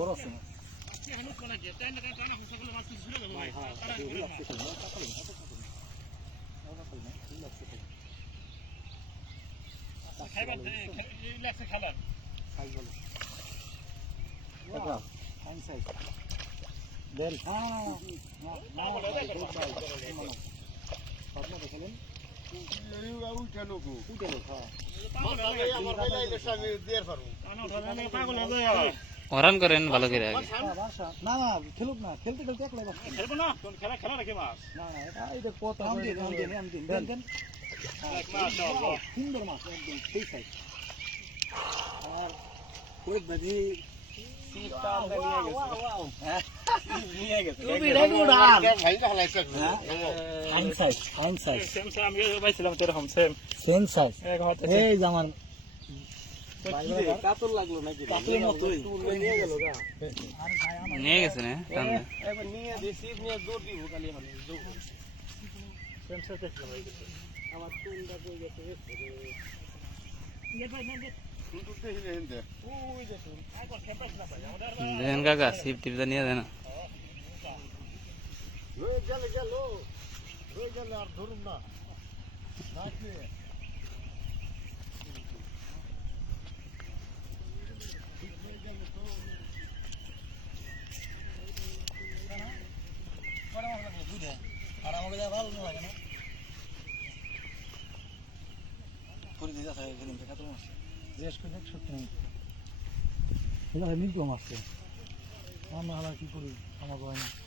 বড় আছে মাছ হরান করেন ভালো করে আগে না না খেলুক না খেলতে খেলতে একলাই খেলবো না কোন খেলা খেলা নাকি মাছ না না এটা এটা কত আম দিন দেন দেন এক মাছ সুন্দর মাছ একদম সেই সাইজ আর ওই বাজি নিয়ে গেছে না দেন কাকা সিপ টিপটা নিয়ে দেন আর আমাকে যা ভালো লাগে না করে দিয়ে যাচ্ছে এখানে কত মাছ জিজ্ঞেস করে দেখ সত্যি নেই এটা মিলতো মাছ আমরা কি করি আমার হয় না